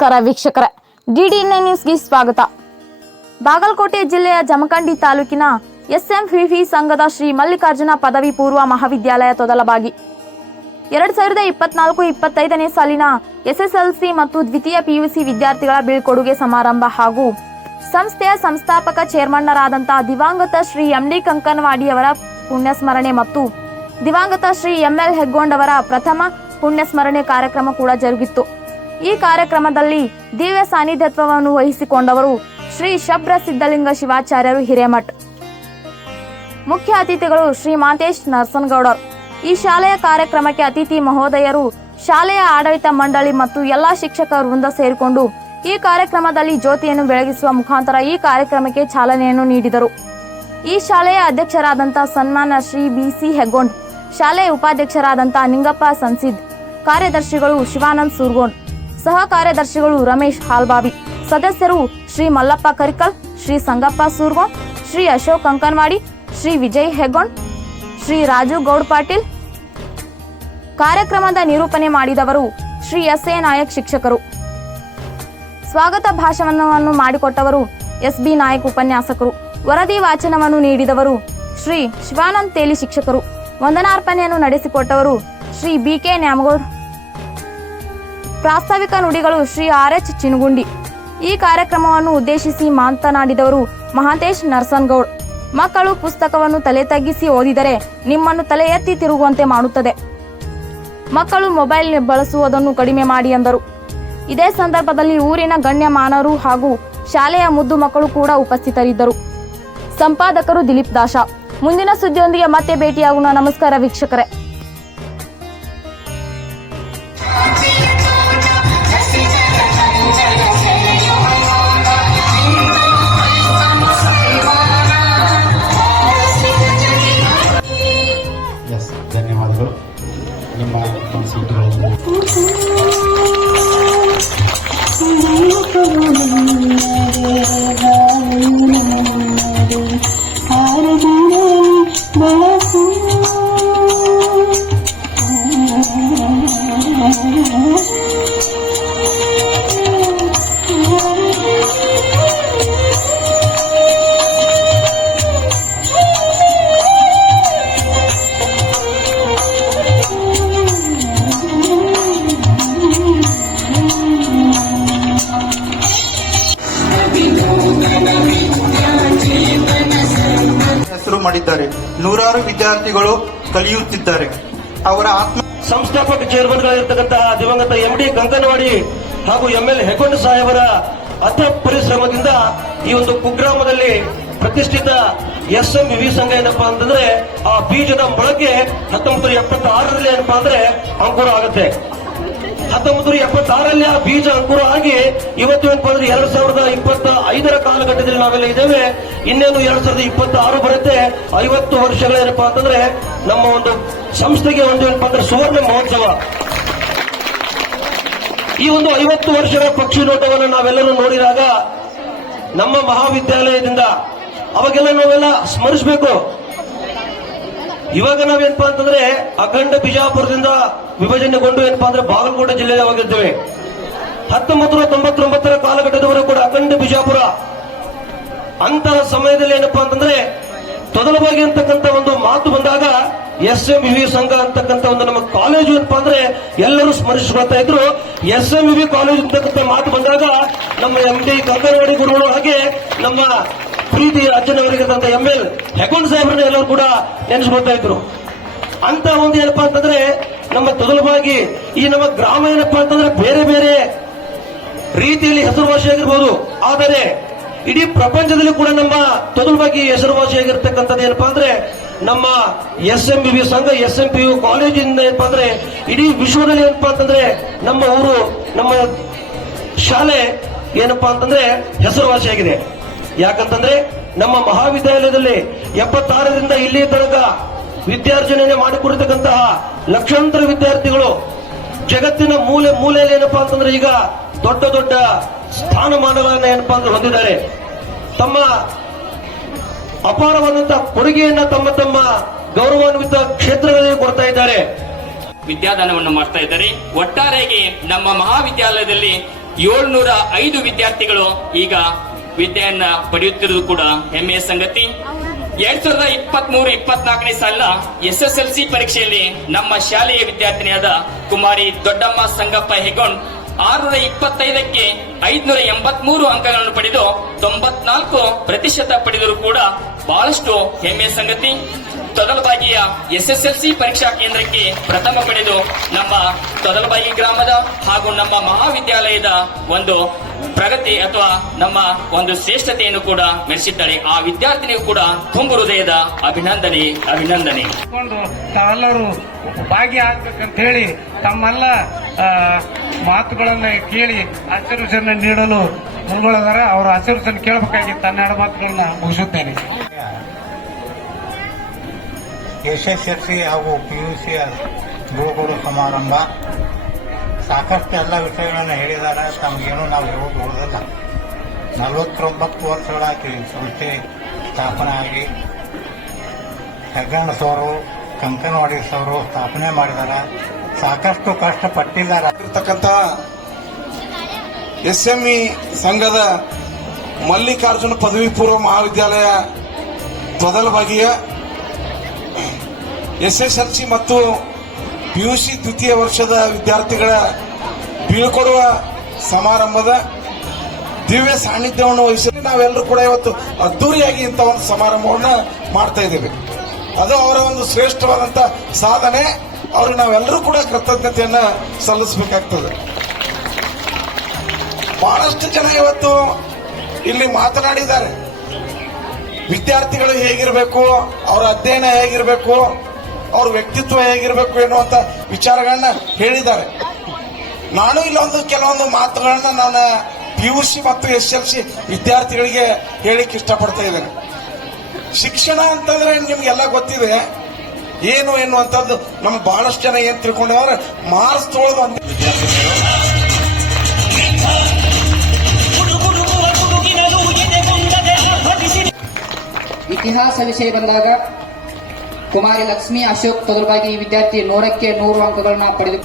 ನಮಸ್ಕಾರ D DD nine ನ್ಯೂಸ್ಗೆ ಸ್ವಾಗತ. ಬಾಗಲಕೋಟೆ ಜಿಲ್ಲೆಯ ಜಮಖಂಡಿ ತಾಲೂಕಿನ ಎಸ್ಎಂ ಫಿಫಿ ಸಂಘದ ಶ್ರೀ ಮಲ್ಲಿಕಾರ್ಜುನ ಪದವಿ ಪೂರ್ವ ಮಹಾವಿದ್ಯಾಲಯ ತೊದಲಬಾಗಿ. ಎರಡು ಸಾವಿರದ ಇಪ್ಪತ್ನಾಲ್ಕು ಇಪ್ಪತ್ತೈದನೇ ಸಾಲಿನ ಎಸ್ಎಸ್ಎಲ್ಸಿ ಮತ್ತು ದ್ವಿತೀಯ ಪಿಯುಸಿ ವಿದ್ಯಾರ್ಥಿಗಳ ಬೀಳ್ಕೊಡುಗೆ ಸಮಾರಂಭ ಹಾಗೂ ಸಂಸ್ಥೆಯ ಸಂಸ್ಥಾಪಕ ಚೇರ್ಮನ್ನರಾದಂಥ ದಿವಂಗತ ಶ್ರೀ ಎಂ ಡಿ ಕಂಕನವಾಡಿಯವರ ಪುಣ್ಯಸ್ಮರಣೆ ಮತ್ತು ದಿವಂಗತ ಶ್ರೀ ಎಂಎಲ್ ಹೆಗ್ಗೊಂಡವರ ಪ್ರಥಮ ಪುಣ್ಯಸ್ಮರಣೆ ಕಾರ್ಯಕ್ರಮ ಕೂಡ ಜರುಗಿತ್ತು. ಈ ಕಾರ್ಯಕ್ರಮದಲ್ಲಿ ದಿವ್ಯ ಸಾನ್ನಿಧ್ಯತ್ವವನ್ನು ವಹಿಸಿಕೊಂಡವರು ಶ್ರೀ ಶಬ್ರ ಸಿದ್ಧಲಿಂಗ ಶಿವಾಚಾರ್ಯರು ಹಿರೇಮಠ್. ಮುಖ್ಯ ಅತಿಥಿಗಳು ಶ್ರೀ ಮಾತೇಶ್ ನರಸನ್ಗೌಡರ್. ಈ ಶಾಲೆಯ ಕಾರ್ಯಕ್ರಮಕ್ಕೆ ಅತಿಥಿ ಮಹೋದಯರು, ಶಾಲೆಯ ಆಡಳಿತ ಮಂಡಳಿ ಮತ್ತು ಎಲ್ಲಾ ಶಿಕ್ಷಕ ವೃಂದ ಸೇರಿಕೊಂಡು ಈ ಕಾರ್ಯಕ್ರಮದಲ್ಲಿ ಜ್ಯೋತಿಯನ್ನು ಬೆಳಗಿಸುವ ಮುಖಾಂತರ ಈ ಕಾರ್ಯಕ್ರಮಕ್ಕೆ ಚಾಲನೆಯನ್ನು ನೀಡಿದರು. ಈ ಶಾಲೆಯ ಅಧ್ಯಕ್ಷರಾದಂಥ ಸನ್ಮಾನ ಶ್ರೀ ಬಿ ಸಿ ಹೆಗ್ಗೋಂಡ್, ಶಾಲೆಯ ಉಪಾಧ್ಯಕ್ಷರಾದಂಥ ನಿಂಗಪ್ಪ ಸನ್ಸಿದ್, ಕಾರ್ಯದರ್ಶಿಗಳು ಶಿವಾನಂದ್ ಸೂರ್ಗೋಂಡ್ ಸಹ ಕಾರ್ಯದರ್ಶಿಗಳು ರಮೇಶ್ ಹಾಲ್ಬಾವಿ, ಸದಸ್ಯರು ಶ್ರೀ ಮಲ್ಲಪ್ಪ ಕರಿಕಲ್, ಶ್ರೀ ಸಂಗಪ್ಪ ಸೂರ್ಗೋಣ್ ಶ್ರೀ ಅಶೋಕ್ ಅಂಕನ್ವಾಡಿ, ಶ್ರೀ ವಿಜಯ್ ಹೆಗ್ಗೋಣ್, ಶ್ರೀ ರಾಜು ಗೌಡ್ ಪಾಟೀಲ್. ಕಾರ್ಯಕ್ರಮದ ನಿರೂಪಣೆ ಮಾಡಿದವರು ಶ್ರೀ ಎಸ್ ಎ ನಾಯಕ್ ಶಿಕ್ಷಕರು. ಸ್ವಾಗತ ಭಾಷಣವನ್ನು ಮಾಡಿಕೊಟ್ಟವರು ಎಸ್ ಬಿ ನಾಯಕ್ ಉಪನ್ಯಾಸಕರು. ವರದಿ ವಾಚನವನ್ನು ನೀಡಿದವರು ಶ್ರೀ ಶಿವಾನಂದ್ ತೇಲಿ ಶಿಕ್ಷಕರು. ವಂದನಾರ್ಪಣೆಯನ್ನು ನಡೆಸಿಕೊಟ್ಟವರು ಶ್ರೀ ಬಿ ಕೆ ನ್ಯಾಮಗೌಡ್. ಪ್ರಾಸ್ತಾವಿಕ ನುಡಿಗಳು ಶ್ರೀ ಆರ್ ಎಚ್ ಚಿನಗುಂಡಿ. ಈ ಕಾರ್ಯಕ್ರಮವನ್ನು ಉದ್ದೇಶಿಸಿ ಮಾತನಾಡಿದವರು ಮಹಾಂತೇಶ್ ನರ್ಸನ್ಗೌಡ್. ಮಕ್ಕಳು ಪುಸ್ತಕವನ್ನು ತಲೆ ತಗ್ಗಿಸಿ ಓದಿದರೆ ನಿಮ್ಮನ್ನು ತಲೆ ಎತ್ತಿ ತಿರುಗುವಂತೆ ಮಾಡುತ್ತದೆ. ಮಕ್ಕಳು ಮೊಬೈಲ್ ಬಳಸುವುದನ್ನು ಕಡಿಮೆ ಮಾಡಿ ಎಂದರು. ಇದೇ ಸಂದರ್ಭದಲ್ಲಿ ಊರಿನ ಗಣ್ಯಮಾನರು ಹಾಗೂ ಶಾಲೆಯ ಮುದ್ದು ಮಕ್ಕಳು ಕೂಡ ಉಪಸ್ಥಿತರಿದ್ದರು. ಸಂಪಾದಕರು ದಿಲೀಪ್ ದಾಶ. ಮುಂದಿನ ಸುದ್ದಿಯೊಂದಿಗೆ ಮತ್ತೆ ಭೇಟಿಯಾಗೋಣ. ನಮಸ್ಕಾರ ವೀಕ್ಷಕರೇ. ನಿಮ್ಮ ವಿದ್ಯಾರ್ಥಿಗಳು ಕಲಿಯುತ್ತಿದ್ದಾರೆ. ಅವರ ಆತ್ಮ ಸಂಸ್ಥಾಪಕ ಚೇರ್ಮನ್ ಗಳಾಗಿರ್ತಕ್ಕಂತಹ ದಿವಂಗತ ಎಂ ಡಿ ಕಂಕನವಾಡಿ ಹಾಗೂ ಎಂ ಎಲ್ ಹೆಗೊಂಡ ಸಾಹೇಬರ ಅಥ ಪರಿಶ್ರಮದಿಂದ ಈ ಒಂದು ಕುಗ್ರಾಮದಲ್ಲಿ ಪ್ರತಿಷ್ಠಿತ ಎಸ್ ಎಂ ವಿ ಸಂಘ ಏನಪ್ಪಾ ಅಂತಂದ್ರೆ ಆ ಬೀಜದ ಮೊಳಕೆ ಹತ್ತೊಂಬತ್ತು ಎಪ್ಪತ್ತಾರರಲ್ಲಿ ಏನಪ್ಪಾ ಅಂದ್ರೆ ಅಂಕುರ ಆಗುತ್ತೆ. ಹತ್ತೊಂಬತ್ತು ನೂರ ಎಪ್ಪತ್ತಾರರಲ್ಲಿ ಆ ಬೀಜ ಅಂಕುರ ಆಗಿ ಇವತ್ತು ಏನಪ್ಪಾ ಅಂದ್ರೆ ಎರಡ್ ಸಾವಿರದ ಇಪ್ಪತ್ತ ಐದರ ಕಾಲಘಟ್ಟದಲ್ಲಿ ನಾವೆಲ್ಲ ಇದ್ದೇವೆ. ಇನ್ನೇನು ಎರಡ್ ಸಾವಿರದ ಇಪ್ಪತ್ತ ಆರು ಬರುತ್ತೆ. ಐವತ್ತು ವರ್ಷಗಳೇನಪ್ಪಾ ಅಂತಂದ್ರೆ ನಮ್ಮ ಒಂದು ಸಂಸ್ಥೆಗೆ ಒಂದು ಏನಪ್ಪಾ ಅಂದ್ರೆ ಸುವರ್ಣ ಮಹೋತ್ಸವ. ಈ ಒಂದು ಐವತ್ತು ವರ್ಷಗಳ ಪಕ್ಷಿ ನೋಟವನ್ನು ನಾವೆಲ್ಲರೂ ನೋಡಿದಾಗ ನಮ್ಮ ಮಹಾವಿದ್ಯಾಲಯದಿಂದ ಅವಾಗೆಲ್ಲ ನಾವೆಲ್ಲ ಸ್ಮರಿಸಬೇಕು. ಇವಾಗ ನಾವೇನಪ್ಪಾ ಅಂತಂದ್ರೆ ಅಖಂಡ ಬಿಜಾಪುರದಿಂದ ವಿಭಜನೆಗೊಂಡು ಏನಪ್ಪಾ ಅಂದ್ರೆ ಬಾಗಲಕೋಟೆ ಜಿಲ್ಲೆಯಾಗಿದ್ದೇವೆ ಹತ್ತೊಂಬತ್ತು ನೂರ ತೊಂಬತ್ತೊಂಬತ್ತರ ಕಾಲಘಟ್ಟದವರೆಗೂ ಕೂಡ ಅಖಂಡ ಬಿಜಾಪುರ. ಅಂತಹ ಸಮಯದಲ್ಲಿ ಏನಪ್ಪಾ ಅಂತಂದ್ರೆ ತೊದಲವಾಗಿ ಅಂತಕ್ಕಂಥ ಒಂದು ಮಾತು ಬಂದಾಗ ಎಸ್ ಎಂ ವಿ ಸಂಘ ಅಂತಕ್ಕಂಥ ಒಂದು ನಮ್ಮ ಕಾಲೇಜು ಏನಪ್ಪಾ ಅಂದ್ರೆ ಎಲ್ಲರೂ ಸ್ಮರಿಸಿಕೊಳ್ತಾ ಇದ್ರು. ಎಸ್ ಎಂ ವಿ ಕಾಲೇಜು ಅಂತಕ್ಕಂಥ ಮಾತು ಬಂದಾಗ ನಮ್ಮ ಎಂ ಡಿ ಕಂಕನವಾಡಿ ಗುರುಗಳು ಹಾಗೆ ನಮ್ಮ ಪ್ರೀತಿ ಅಜ್ಜನವರಿಗಿರುವಂತ ಎಂ ಎಲ್ ಹೆಗೊಂಡ್ ಸಾಹೇಬ್ರನ್ನ ಎಲ್ಲರೂ ಕೂಡ ನೆನೆಸ್ಕೊಳ್ತಾ ಇದ್ರು. ಅಂತ ಒಂದು ಏನಪ್ಪಾ ಅಂತಂದ್ರೆ ನಮ್ಮ ತೊದಲವಾಗಿ ಈ ನಮ್ಮ ಗ್ರಾಮ ಏನಪ್ಪಾ ಅಂತಂದ್ರೆ ಬೇರೆ ಬೇರೆ ರೀತಿಯಲ್ಲಿ ಹೆಸರುವಾಸಿಯಾಗಿರ್ಬೋದು ಆದರೆ ಇಡೀ ಪ್ರಪಂಚದಲ್ಲಿ ಕೂಡ ನಮ್ಮ ತೊದಲುವಾಗಿ ಹೆಸರುವಾಸಿಯಾಗಿರ್ತಕ್ಕಂಥದ್ದು ಏನಪ್ಪಾ ಅಂದ್ರೆ ನಮ್ಮ ಎಸ್ ಎಂ ಬಿ ಸಂಘ ಎಸ್ ಎಂ ಪಿ ಯು ಕಾಲೇಜಿಂದ ಏನಪ್ಪಾ ಅಂದ್ರೆ ಇಡೀ ವಿಶ್ವದಲ್ಲಿ ಏನಪ್ಪಾ ಅಂತಂದ್ರೆ ನಮ್ಮ ಊರು, ನಮ್ಮ ಶಾಲೆ ಏನಪ್ಪಾ ಅಂತಂದ್ರೆ ಹೆಸರುವಾಸಿಯಾಗಿದೆ ಯಾಕಂತಂದ್ರೆ ನಮ್ಮ ಮಹಾವಿದ್ಯಾಲಯದಲ್ಲಿ ಎಪ್ಪತ್ತಾರರಿಂದ ಇಲ್ಲಿ ತನಕ ವಿದ್ಯಾರ್ಜನೆ ಮಾಡಿಕೊಡ್ತಕ್ಕಂತಹ ಲಕ್ಷಾಂತರ ವಿದ್ಯಾರ್ಥಿಗಳು ಜಗತ್ತಿನ ಮೂಲೆ ಮೂಲೆಯಲ್ಲಿ ಏನಪ್ಪಾ ಅಂತಂದ್ರೆ ಈಗ ದೊಡ್ಡ ದೊಡ್ಡ ಸ್ಥಾನಮಾನಗಳನ್ನ ಏನಪ್ಪಾ ಅಂದ್ರೆ ಹೊಂದಿದ್ದಾರೆ. ತಮ್ಮ ಅಪಾರವಾದಂತಹ ಕೊಡುಗೆಯನ್ನ ತಮ್ಮ ತಮ್ಮ ಗೌರವಾನ್ವಿತ ಕ್ಷೇತ್ರಗಳಲ್ಲಿ ಕೊಡ್ತಾ ಇದ್ದಾರೆ. ವಿದ್ಯಾದಾನವನ್ನು ಮಾಡ್ತಾ ಇದ್ದಾರೆ. ಒಟ್ಟಾರೆಯಾಗಿ ನಮ್ಮ ಮಹಾವಿದ್ಯಾಲಯದಲ್ಲಿ ಏಳ್ನೂರ ಐದು ವಿದ್ಯಾರ್ಥಿಗಳು ಈಗ ವಿದ್ಯೆಯನ್ನ ಪಡೆಯುತ್ತಿರುವುದು ಕೂಡ ಹೆಮ್ಮೆಯ ಸಂಗತಿ. ಎರಡ್ ಸಾವಿರದ ಇಪ್ಪತ್ತ್ ಮೂರು ಇಪ್ಪತ್ನಾಲ್ಕನೇ ಸಾಲಿನ ಎಸ್ ಎಸ್ ಎಲ್ ಸಿ ಪರೀಕ್ಷೆಯಲ್ಲಿ ನಮ್ಮ ಶಾಲೆಯ ವಿದ್ಯಾರ್ಥಿನಿಯಾದ ಕುಮಾರಿ ದೊಡ್ಡಮ್ಮ ಸಂಗಪ್ಪ ಹೆಗೊಂಡ್ ಆರುನೂರ ಇಪ್ಪತ್ತೈದಕ್ಕೆ ಐದುನೂರ ಎಂಬತ್ಮೂರು ಅಂಕಗಳನ್ನು ಪಡೆದು ತೊಂಬತ್ನಾಲ್ಕು ಪ್ರತಿಶತ ಪಡೆದರೂ ಕೂಡ ಬಹಳಷ್ಟು ಹೆಮ್ಮೆಯ ಸಂಗತಿ. ತೊದಲಬಾಗಿಯ ಎಸ್ಎಸ್ಎಲ್ಸಿ ಪರೀಕ್ಷಾ ಕೇಂದ್ರಕ್ಕೆ ಪ್ರಥಮ ಪಡೆದು ನಮ್ಮ ತೊದಲಬಾಗಿ ಗ್ರಾಮದ ಹಾಗೂ ನಮ್ಮ ಮಹಾವಿದ್ಯಾಲಯದ ಒಂದು ಪ್ರಗತಿ ಅಥವಾ ನಮ್ಮ ಒಂದು ಶ್ರೇಷ್ಠತೆಯನ್ನು ಕೂಡ ಮೆರೆಸಿದ್ದಾಳೆ ಆ ವಿದ್ಯಾರ್ಥಿನಿಯು ಕೂಡ ತುಂಬು ಹೃದಯದ ಅಭಿನಂದನೆ ಅಭಿನಂದನೆ. ತಾವೆಲ್ಲರೂ ಭಾಗಿಯಾಗಬೇಕಂತ ಹೇಳಿ ತಮ್ಮೆಲ್ಲ ಮಾತುಗಳನ್ನ ಕೇಳಿ ಆಶೀರ್ವಚನ ನೀಡಲು ಮುಂಗೊಳ್ಳದಾರ ಅವರ ಆಶೀರ್ವಚನ ಕೇಳಬೇಕಾಗಿ ತನ್ನೆರಡು ಮಾತುಗಳನ್ನ ಮುಗಿಸುತ್ತೇನೆ. ಎಸ್ ಹಾಗೂ ಪಿ ಯು ಸಿ ಬೀಳ್ಕೊಡು ಸಮಾರಂಭ. ಸಾಕಷ್ಟು ಎಲ್ಲ ವಿಷಯಗಳನ್ನು ಹೇಳಿದ್ದಾರೆ. ತಮಗೇನು ನಾವು ಹೇಳೋದು ಉಳಿದಿಲ್ಲ ನಲವತ್ತೊಂಬತ್ತು ವರ್ಷಗಳಾಗಿ ಸಂಸ್ಥೆ ಸ್ಥಾಪನೆ ಆಗಿ ಹೆಗ್ಗಣ್ಣ ಸವರು ಕಂಕನವಾಡಿ ಸವರು ಸ್ಥಾಪನೆ ಮಾಡಿದ್ದಾರೆ. ಸಾಕಷ್ಟು ಕಷ್ಟಪಟ್ಟಿದ್ದಾರೆ ಆಗಿರ್ತಕ್ಕಂಥ ಎಸ್ ಎಂ ಇ ಸಂಘದ ಮಲ್ಲಿಕಾರ್ಜುನ ಪದವಿ ಪೂರ್ವ ಮಹಾವಿದ್ಯಾಲಯ ತೊದಲಬಾಗಿಯ ಎಸ್ ಮತ್ತು ಪಿಯುಸಿ ದ್ವಿತೀಯ ವರ್ಷದ ವಿದ್ಯಾರ್ಥಿಗಳ ಬೀಳ್ಕೊಡುವ ಸಮಾರಂಭದ ದಿವ್ಯ ಸಾನ್ನಿಧ್ಯವನ್ನು ವಹಿಸಿ ನಾವೆಲ್ಲರೂ ಕೂಡ ಇವತ್ತು ಅದ್ದೂರಿಯಾಗಿ ಇಂಥ ಒಂದು ಸಮಾರಂಭವನ್ನು ಮಾಡ್ತಾ ಇದ್ದೇವೆ. ಅದು ಅವರ ಒಂದು ಶ್ರೇಷ್ಠವಾದಂತ ಸಾಧನೆ. ಅವ್ರಿಗೆ ನಾವೆಲ್ಲರೂ ಕೂಡ ಕೃತಜ್ಞತೆಯನ್ನ ಸಲ್ಲಿಸಬೇಕಾಗ್ತದೆ. ಬಹಳಷ್ಟು ಜನ ಇವತ್ತು ಇಲ್ಲಿ ಮಾತನಾಡಿದ್ದಾರೆ. ವಿದ್ಯಾರ್ಥಿಗಳು ಹೇಗಿರಬೇಕು, ಅವರ ಅಧ್ಯಯನ ಹೇಗಿರಬೇಕು ಅವ್ರ ವ್ಯಕ್ತಿತ್ವ ಹೇಗಿರಬೇಕು ಎನ್ನುವಂತ ವಿಚಾರಗಳನ್ನ ಹೇಳಿದ್ದಾರೆ. ನಾನು ಇಲ್ಲೊಂದು ಕೆಲವೊಂದು ಮಾತುಗಳನ್ನ ನಾನು ಪಿ ಯು ಸಿ ಮತ್ತು ಎಸ್ ಎಲ್ ಸಿ ವಿದ್ಯಾರ್ಥಿಗಳಿಗೆ ಹೇಳಿಕ್ಕೆ ಇಷ್ಟಪಡ್ತಾ ಇದ್ದೇನೆ. ಶಿಕ್ಷಣ ಅಂತಂದ್ರೆ ನಿಮ್ಗೆಲ್ಲ ಗೊತ್ತಿದೆ. ಏನು ಎನ್ನುವಂಥದ್ದು ನಮ್ಮ ಬಹಳಷ್ಟು ಜನ ಏನ್ ತಿಳ್ಕೊಂಡಿದ್ದಾರೆ ಮಾರ್ಸ್ ತೊಳೆದು ಅಂತ ಇತಿಹಾಸ ವಿಷಯ ಬಂದಾಗ ಕುಮಾರಿ ಲಕ್ಷ್ಮಿ ಅಶೋಕ್ ತೊದಲಬಾಗಿ ಈ ವಿದ್ಯಾರ್ಥಿ ನೂರಕ್ಕೆ ನೂರು ಅಂಕಗಳನ್ನ ಪಡೆದು